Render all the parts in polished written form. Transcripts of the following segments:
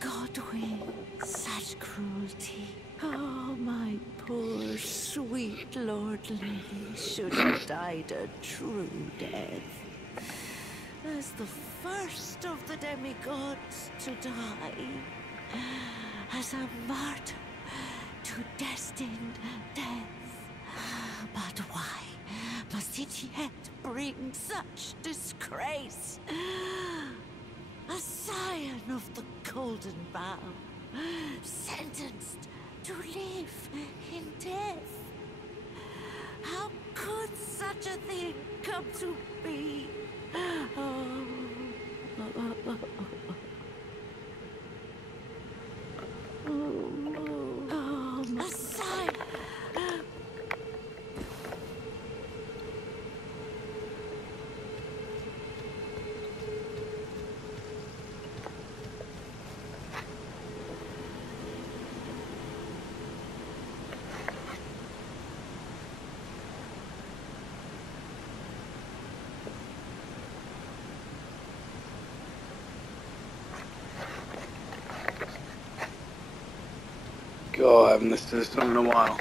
Godwin, such cruelty. Oh, my poor, sweet Lord Lily should have died a true death. As the first of the demigods to die. As a martyr to destined death. But why must it yet bring such disgrace? A scion of the Golden Bough, sentenced to live in death. How could such a thing come to be? Oh. A scion. God, I haven't listened to this song in a while.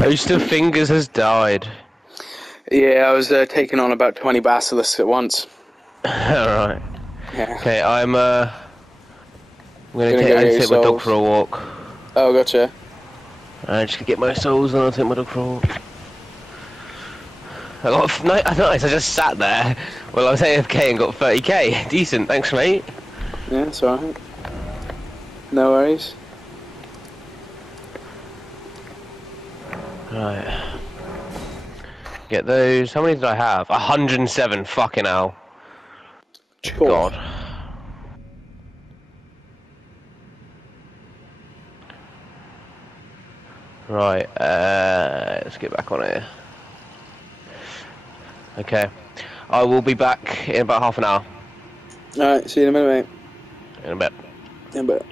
Host of Fingers has died. Yeah, I was taking on about 20 basilisks at once. Alright. Yeah. Okay, I'm gonna Gonna take, go I get need to your take my dog souls. for a walk. Oh, gotcha. I'm just gonna get my souls and I'll take my dog for a walk. I got nice, I just sat there while I was AFK and got 30k. Decent, thanks mate. Yeah, it's alright. No worries. Right. Get those. How many did I have? 107, fucking hell. Cool. God. Right, let's get back on here. Okay. I will be back in about half an hour. Alright, see you in a minute, mate. In a bit. In a bit.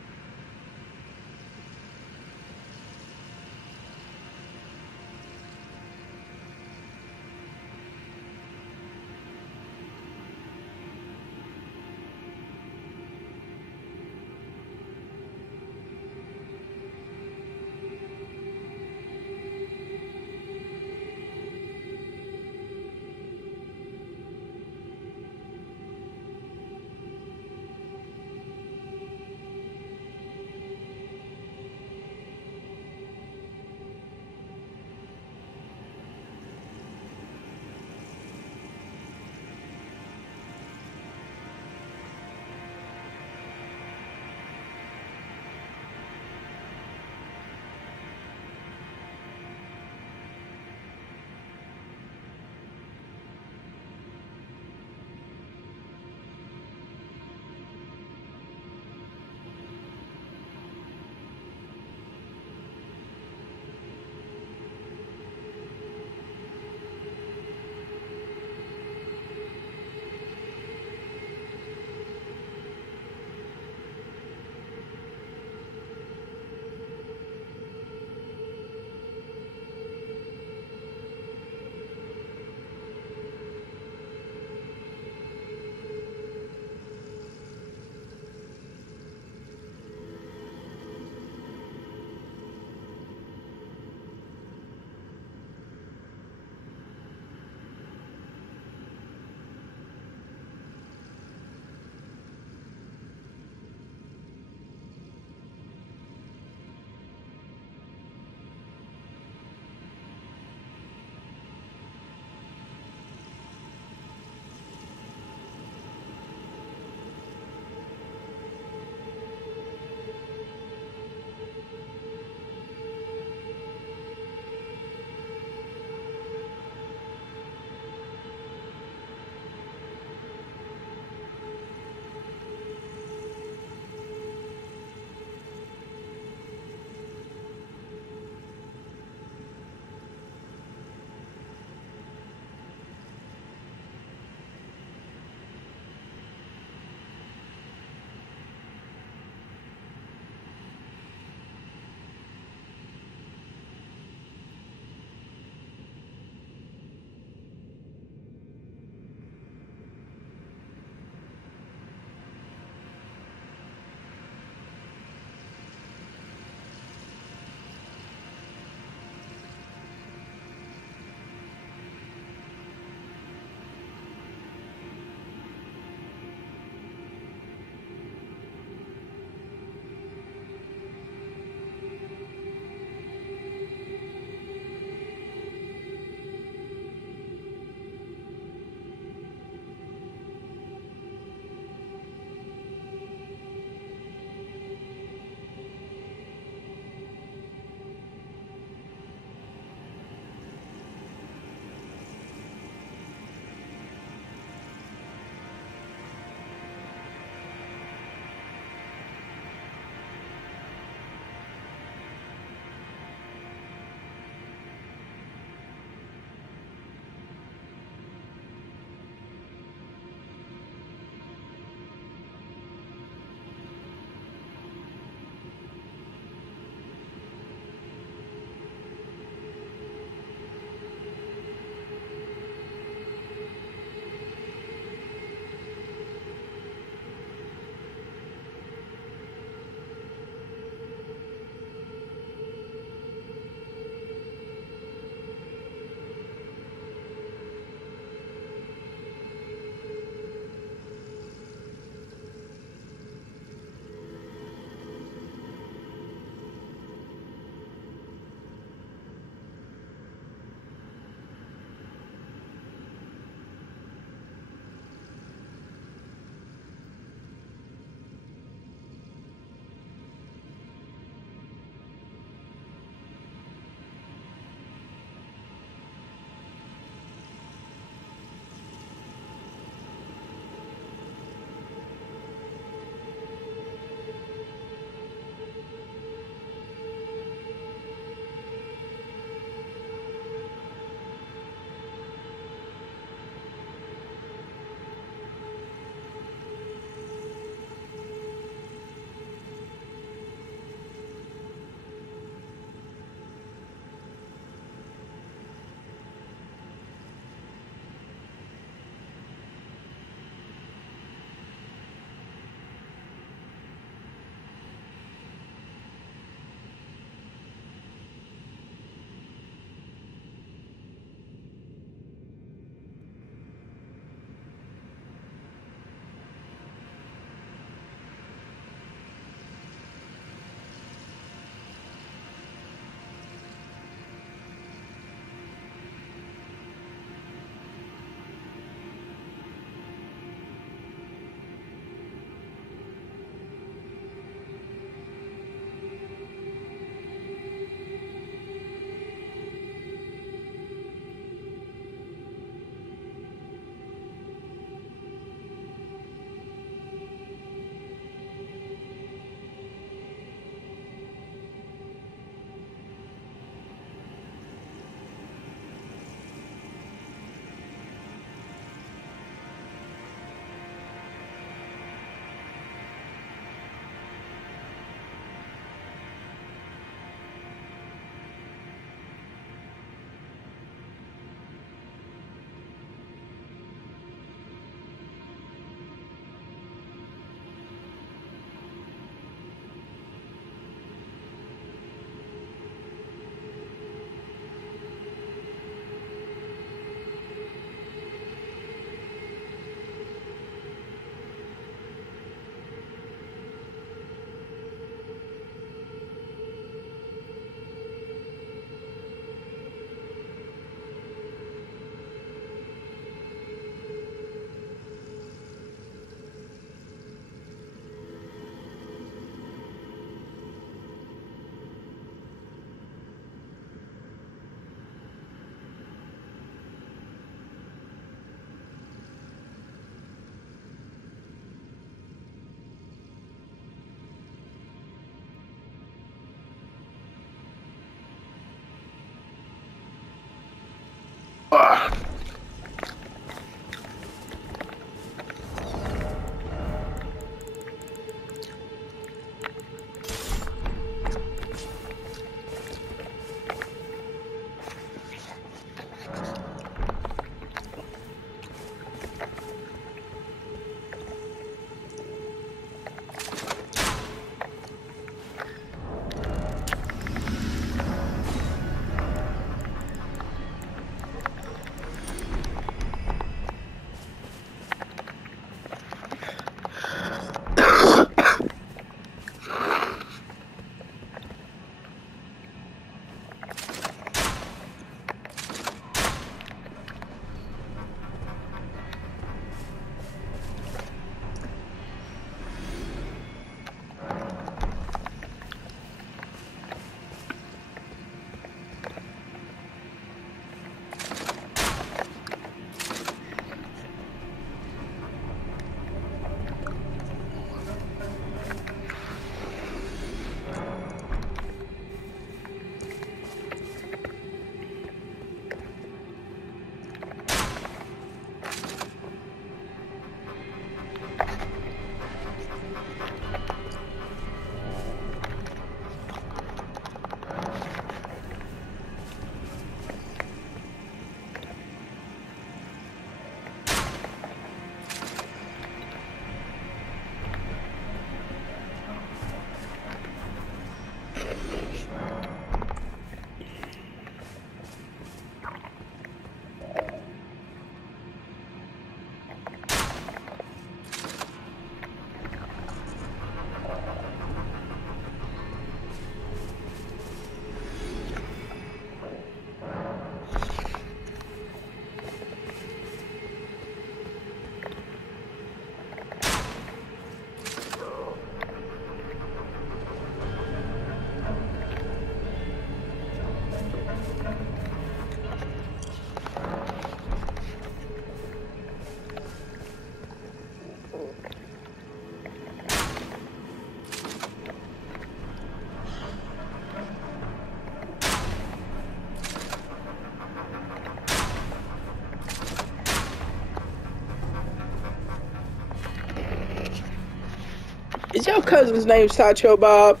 Is your cousin's name Sideshow Bob?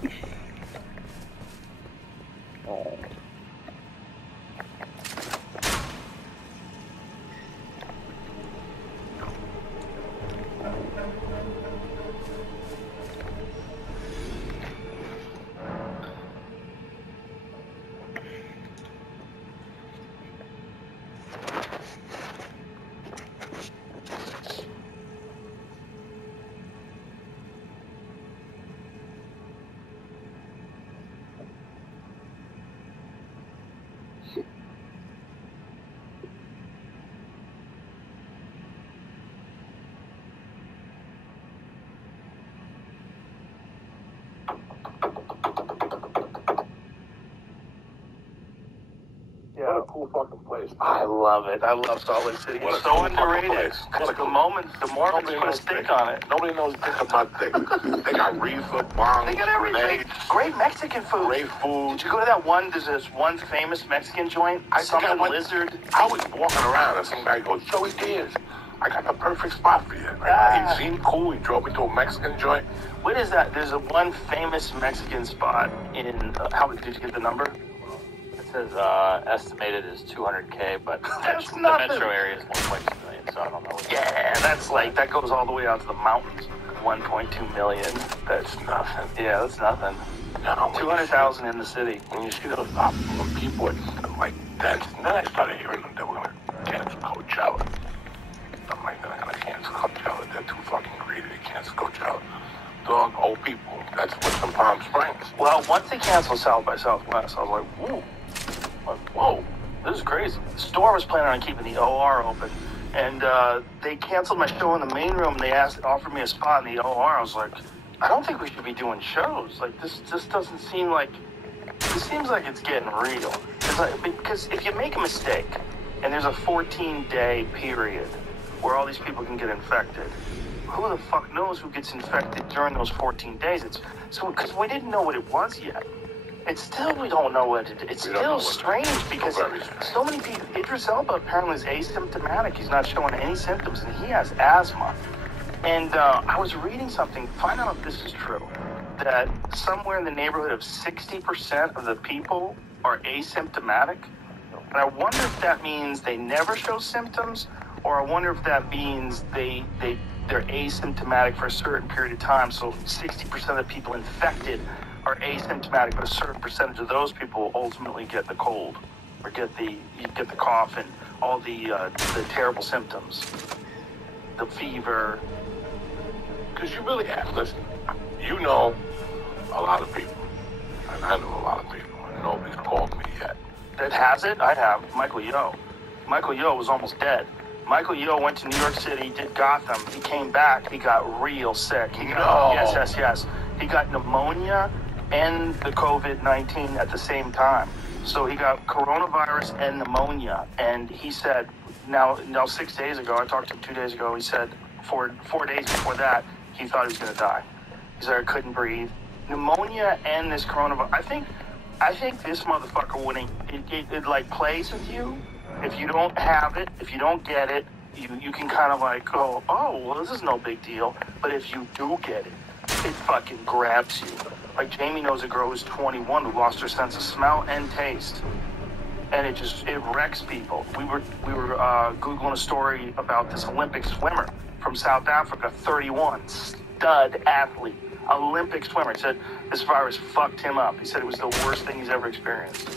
What a cool fucking place. I love it. I love Salt Lake City. What a It's so cool fucking underrated. place. Because What a the cool- Mormons Nobody put a knows stink things. on it. Nobody knows things about things. They got reefer, bombs, They got everything. grenades, Great Mexican food. great food. Did you go to that one? There's this one famous Mexican joint. I think I Something went- lizard. I was walking around and some guy goes, Joey Diaz, I got the perfect spot for you. Ah. He seemed cool. He drove me to a Mexican joint. What is that? There's a one famous Mexican spot in. How did you get the number? It says estimated is 200K, but That's the nothing. metro area is 1.2 million, so I don't know what Yeah, that's like that goes all the way out to the mountains. 1.2 million. That's Nothing. yeah, that's nothing. No, 200,000 in the city. When you see those when people are like that, then I started hearing them. They were going to cancel Coachella. I'm like, they're not going to cancel Coachella. They're too fucking greedy to cancel Coachella. Dog, old people. That's what's in Palm Springs. Well, once they canceled South by Southwest, I was like, whoa. Whoa, this is crazy. The store was planning on keeping the OR open, and they canceled my show in the main room. They offered me a spot in the OR. I was like, I don't think we should be doing shows. Like, this doesn't seem like, it seems like it's getting real. Because if you make a mistake, and there's a 14-day period where all these people can get infected, who the fuck knows who gets infected during those 14 days? Because we didn't know what it was yet. It's still, we don't know what it is. It's We don't know still what it strange because Very strange. so many people, Idris Elba apparently is asymptomatic. He's not showing any symptoms, and he has asthma. And I was reading something, find out if this is true, that somewhere in the neighborhood of 60% of the people are asymptomatic. And I wonder if that means they never show symptoms, or I wonder if that means they're asymptomatic for a certain period of time. So 60% of the people infected are asymptomatic, but a certain percentage of those people ultimately get the cold, or get the cough and all the terrible symptoms, the fever. Because you really have, listen, you know a lot of people, and I know a lot of people, and nobody's called me yet. That has it? I have. Michael Yo. Michael Yo was almost dead. Michael Yo went to New York City, did Gotham. He came back. He got real sick. Yes. He got pneumonia and the COVID-19 at the same time. So he got coronavirus and pneumonia. And he said, now 6 days ago, I talked to him 2 days ago, he said 4 days before that, he thought he was going to die. He said, I couldn't breathe. Pneumonia and this coronavirus. I think this motherfucker, when it like plays with you, if you don't have it, if you don't get it, you can kind of like go, oh, well, this is no big deal. But if you do get it, it fucking grabs you. Like Jamie knows a girl who's 21 who lost her sense of smell and taste. And it wrecks people. We were Googling a story about this Olympic swimmer from South Africa, 31, stud athlete, Olympic swimmer. He said this virus fucked him up. He said it was the worst thing he's ever experienced.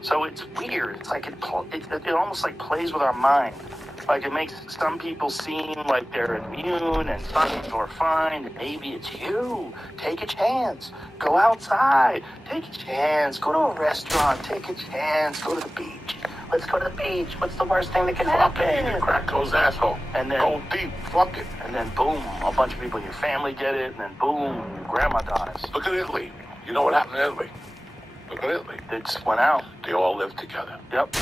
So it's weird. It's like it almost like plays with our mind. Like it makes some people seem like they're immune and some people are fine. And maybe it's you. Take a chance. Go outside. Take a chance. Go to a restaurant. Take a chance. Go to the beach. Let's go to the beach. What's the worst thing that can Fuck it, you happen? crack those asshole. And then- go deep, fuck it. And then boom, a bunch of people in your family get it. And then boom, your grandma dies. Look at Italy. You know what happened in Italy? Look at Italy. They just went out. They all live together. Yep.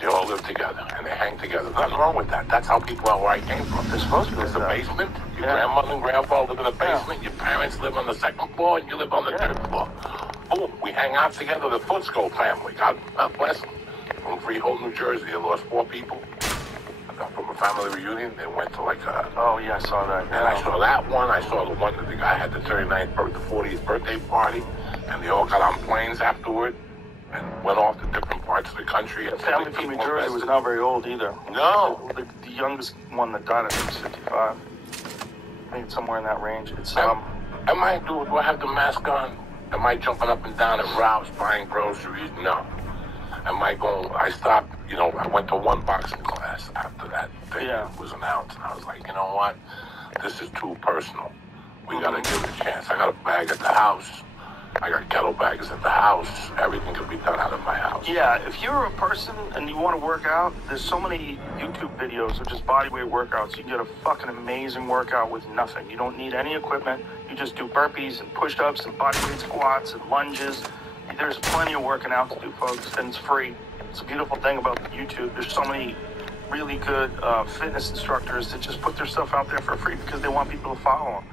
They all live together and they hang together. Nothing wrong with that. That's how people are where I came from. They're supposed to be There's the like that. basement. Your Yeah. grandmother and grandfather live in the basement. Your parents live on the second floor and you live on the third floor. Boom. We hang out together. The Footscroll family. God bless them. From Freehold, New Jersey, they lost 4 people. From a a family reunion. They went to like a... Oh, yeah, I saw that. And I saw that one. I saw the one that the guy had the 40th birthday party, and they all got on planes afterward and went off to different parts of the country. The family from New Jersey was not very old either. No. The youngest one that died, I think, was 55. I think it's somewhere in that range. It's do I have the mask on? Am I jumping up and down at Ralph's buying groceries? No. I stopped, I went to one boxing class after that thing was announced. And I was like, you know what? This is too personal. We gotta give it a chance. I got a bag at the house. I got kettle bags at the house. Everything can be done out of my house. Yeah, if you're a person and you want to work out, there's so many YouTube videos of just bodyweight workouts. You can get a fucking amazing workout with nothing. You don't need any equipment. You just do burpees and push-ups and bodyweight squats and lunges. There's plenty of working out to do, folks, and it's free. It's a beautiful thing about YouTube. There's so many really good fitness instructors that just put their stuff out there for free because they want people to follow them.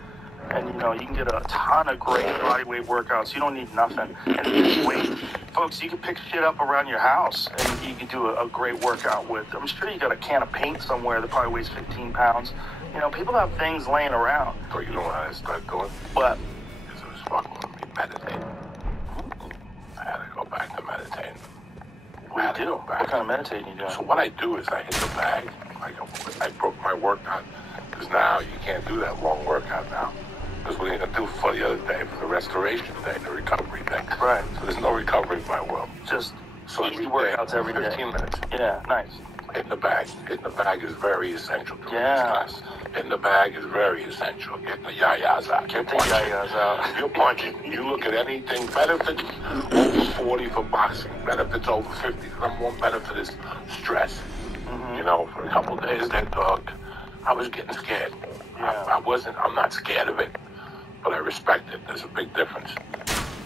And, you can get a ton of great bodyweight workouts. You don't need nothing. And you weight. Folks, you can pick shit up around your house, and you can do a great workout with. I'm sure you got a can of paint somewhere that probably weighs 15 pounds. People have things laying around. So you know what I start doing? What? Because it was fucking with me meditating. I had to go back to meditating. What do you do? What kind of meditating you do? So what I do is I hit the bag. I broke my workout. Because now you can't do that long workout now. Because what are you going to do for the other day, for the restoration day, the recovery day? Right. So there's no recovery in my world. Just easy workouts every day. 15 minutes. Yeah, nice. Hitting the bag. Hitting the bag is very essential to this class. Hitting the bag is very essential. Getting the yayas out. Get the yayas out. You're punching. You look at anything. Benefits over 40 for boxing. Benefits over 50. The number one benefit is stress. Mm-hmm. For a couple of days that dog, I was getting scared. Yeah. I'm not scared of it, but I respect it. There's a big difference.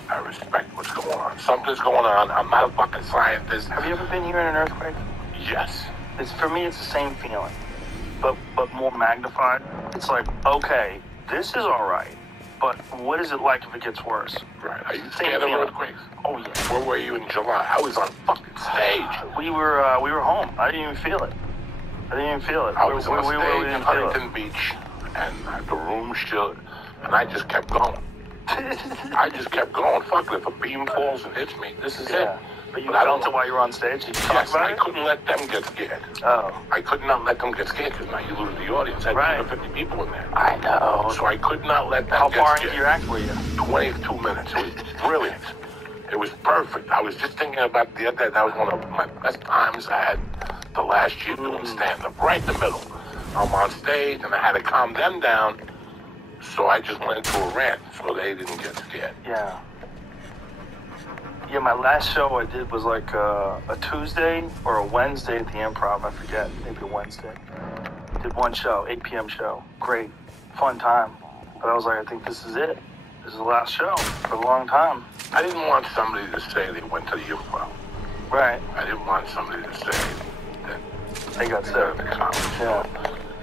I respect what's going on. Something's going on. I'm not a fucking scientist. Have you ever been here in an earthquake? Yes. For me, it's the same feeling, but more magnified. It's like, okay, this is all right, but what is it like if it gets worse? Right. Are you scared of earthquakes? Oh, yeah. Where were you in July? I was on fucking stage. We were home. I didn't even feel it. I was on stage in Huntington Beach, and the room shook, and I just kept going. Fuck it, if a beam falls and hits me, this is it. But you felt it while you were on stage? Yes, I couldn't let them get scared. Oh. I could not let them get scared because now you lose the audience. I had 250 people in there. I know. So I could not let them get scared. How far into your act were you? 22 minutes. It was brilliant. It was perfect. I was just thinking about the other day. That was one of my best times I had the last year doing stand-up. Right in the middle. I'm on stage, and I had to calm them down, so I just went into a rant so they didn't get scared. Yeah. Yeah, my last show I did was like a Tuesday or a Wednesday at the Improv. I forget. Maybe a Wednesday. Did one show, 8 p.m. show. Great. Fun time. But I was like, I think this is it. This is the last show for a long time. I didn't want somebody to say they went to the Improv. Right. I didn't want somebody to say that they got sick. At the comedy show.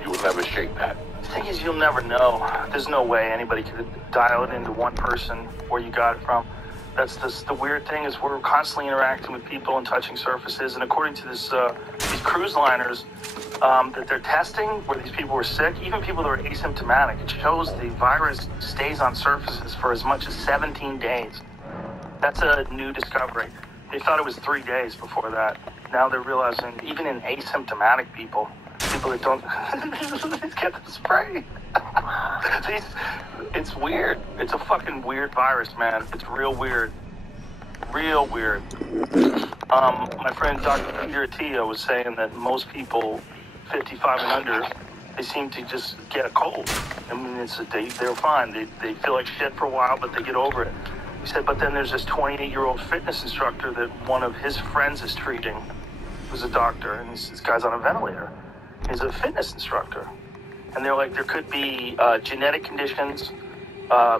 You would never shake that. The thing is, you'll never know. There's no way anybody could dial it into one person where you got it from. That's the weird thing is we're constantly interacting with people and touching surfaces. And according to these cruise liners that they're testing where these people were sick, even people that are asymptomatic, it shows the virus stays on surfaces for as much as 17 days. That's a new discovery. They thought it was 3 days before that. Now they're realizing even in asymptomatic people that don't get the spray. It's weird. It's a fucking weird virus, man. It's real weird. Real weird. My friend Dr. Peter Attia was saying that most people 55 and under, they seem to just get a cold. I mean, they're fine. They feel like shit for a while, but they get over it. He said, but then there's this 28-year-old fitness instructor that one of his friends is treating, who's a doctor, and this guy's on a ventilator. He's a fitness instructor. And they're like, there could be genetic conditions,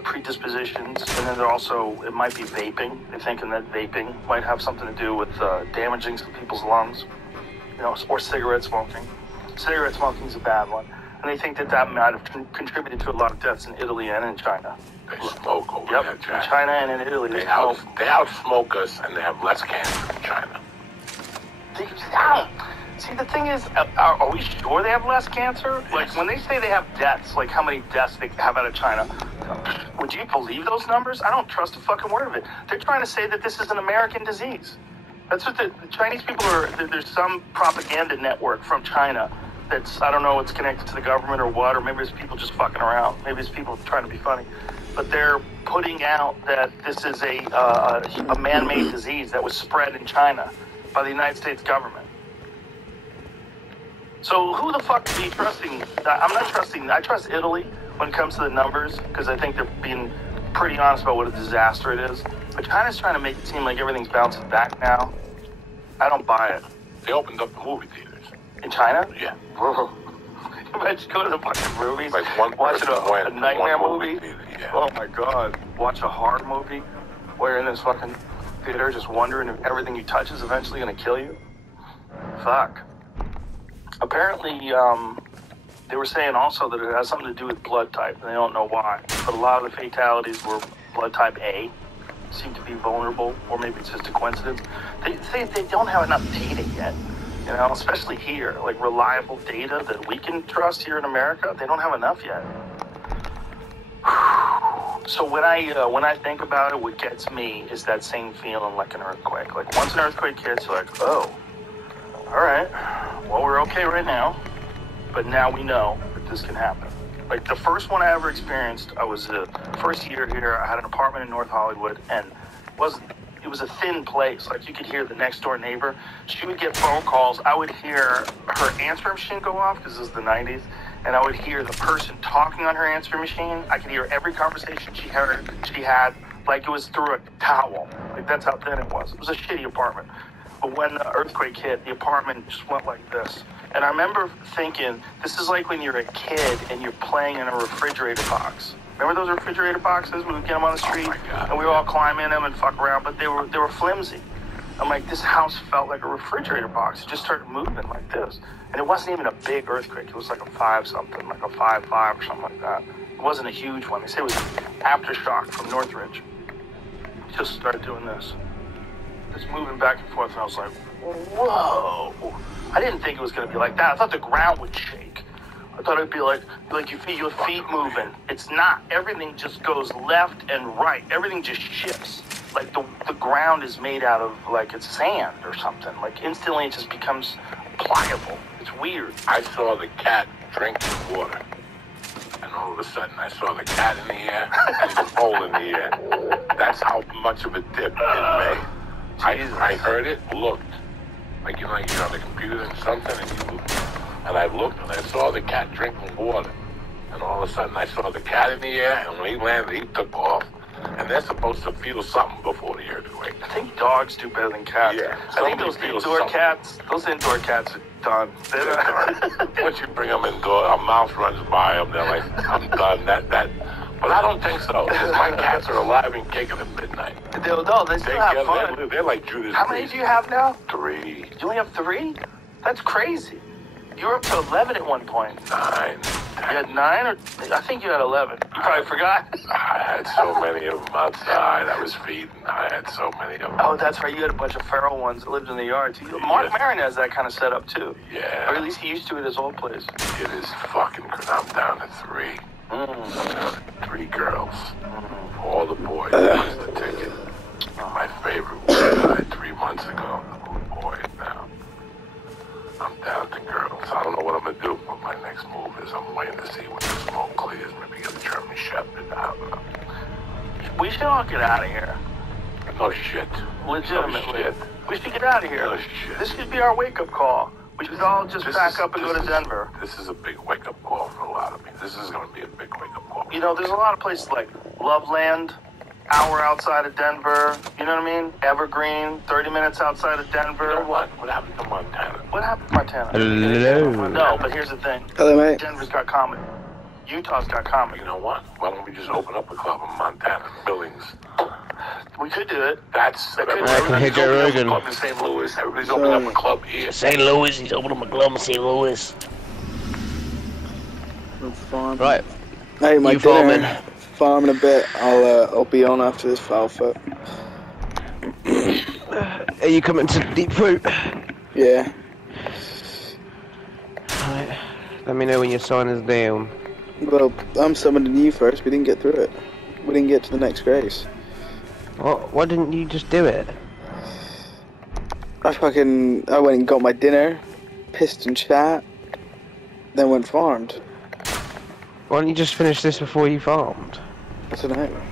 predispositions, and then it might be vaping. They're thinking that vaping might have something to do with damaging some people's lungs, or cigarette smoking. Cigarette smoking is a bad one. And they think that might have contributed to a lot of deaths in Italy and in China. They smoke over there, Jack. In China and in Italy. They outsmoke us, and they have less cancer in China. See, the thing is, are we sure they have less cancer? Like, when they say they have deaths, like how many deaths they have out of China, would you believe those numbers? I don't trust a fucking word of it. They're trying to say that this is an American disease. That's what the Chinese people are. There's some propaganda network from China that's, I don't know, it's connected to the government or what, or maybe it's people just fucking around. Maybe it's people trying to be funny. But they're putting out that this is a man-made disease that was spread in China by the United States government. So who the fuck are you trusting? I'm not trusting. I trust Italy when it comes to the numbers because I think they're being pretty honest about what a disaster it is. But China's trying to make it seem like everything's bouncing back now. I don't buy it. They opened up the movie theaters. In China? Yeah. Imagine go to the fucking movies, Like one watching person a nightmare movie. theater, yeah. Oh my god. Watch a horror movie while you're in this fucking theater just wondering if everything you touch is eventually going to kill you. Fuck. Apparently, they were saying also that it has something to do with blood type, and they don't know why. But a lot of the fatalities were blood type A, seem to be vulnerable, or maybe it's just a coincidence. They say they don't have enough data yet, you know, especially here, like reliable data that we can trust here in America. They don't have enough yet. So when I think about it, what gets me is that same feeling like an earthquake. Like once an earthquake hits, you're like, oh, all right, well, we're okay right now, but now we know that this can happen. Like the first one I ever experienced, I was first year here. I had an apartment in North Hollywood, and it was a thin place. Like you could hear the next door neighbor. She would get phone calls. I would hear her answering machine go off because this is the 90s, and I would hear the person talking on her answering machine. I could hear every conversation she had, like it was through a towel. Like that's how thin it was. It was a shitty apartment. But when the earthquake hit, the apartment just went like this. And I remember thinking, this is like when you're a kid and you're playing in a refrigerator box. Remember those refrigerator boxes? We would get them on the street, and we would all climb in them and fuck around, but they were flimsy. I'm like, this house felt like a refrigerator box. It just started moving like this. And it wasn't even a big earthquake. It was like a 5-something, like a 5.5 or something like that. It wasn't a huge one. They say it was aftershock from Northridge. It just started doing this. Just moving back and forth, and I was like, whoa. I didn't think it was going to be like that. I thought the ground would shake. I thought it'd be like you feel your feet moving. It's not. Everything just goes left and right. Everything just shifts. Like the ground is made out of, like it's sand or something. Like instantly it just becomes pliable. It's weird. I saw the cat drinking water. And all of a sudden I saw the cat in the air and the pole in the air. That's how much of a dip it made. I heard it, looked. Like you're on the computer and something, and I looked and I saw the cat drinking water. And all of a sudden I saw the cat in the air, and when he landed, he took off. And they're supposed to feel something before the earthquake. I think dogs do better than cats. Yeah. I think those indoor cats are done. Once you bring them indoor, a mouse runs by them, they're like, I'm done. But I don't think so, because my cats are alive and kicking at midnight. They still have fun. They're like Judas. How many do you have now? 3. You only have 3? That's crazy. You were up to 11 at one point. 9. You had 9, or I think you had 11. You probably forgot. I had so many of them outside. I was feeding. I had so many of them. Oh, that's right. You had a bunch of feral ones that lived in the yard. Mark Maron has that kind of setup too. Yeah. Or at least he used to at his old place. It is fucking. I'm down to 3. I'm down to 3 girls. All the boys. That's the ticket. My favorite one died 3 months ago. The boy now. I'm down to girls. I don't know what I'm gonna do, but my next move is I'm waiting to see when the smoke clears. Maybe get a German Shepherd. I don't know. We should all get out of here. No shit. Legitimately. No shit. We should get out of here. No shit. This should be our wake-up call. We should all just back up and go to Denver. This is a big wake-up call for a lot of me. This is going to be a big wake-up call. You know, there's a lot of places like Loveland, hour outside of Denver. You know what I mean? Evergreen, 30 minutes outside of Denver. You know what? What happened to Montana? What happened to Montana? Hello. No, but here's the thing. Hello, mate. Denver's got comedy. Utah's got comedy. You know what? Why don't we just open up a club in Montana, Billings? We could do it. That's Hey, Joe Rogan. Club in St. Louis. Everybody's opening up a club here. St. Louis, he's opening up a club in St. Louis. That's fine. Right. Hey, my You dinner. Farming a bit. I'll be on after this foul foot. Are you coming to Deep Fruit? Yeah. Let me know when your sign is down. Well, I'm summoning you first. We didn't get through it. We didn't get to the next grace. Why didn't you just do it? I went and got my dinner, pissed and shat, then went farmed. Why don't you just finish this before you farmed? I don't know.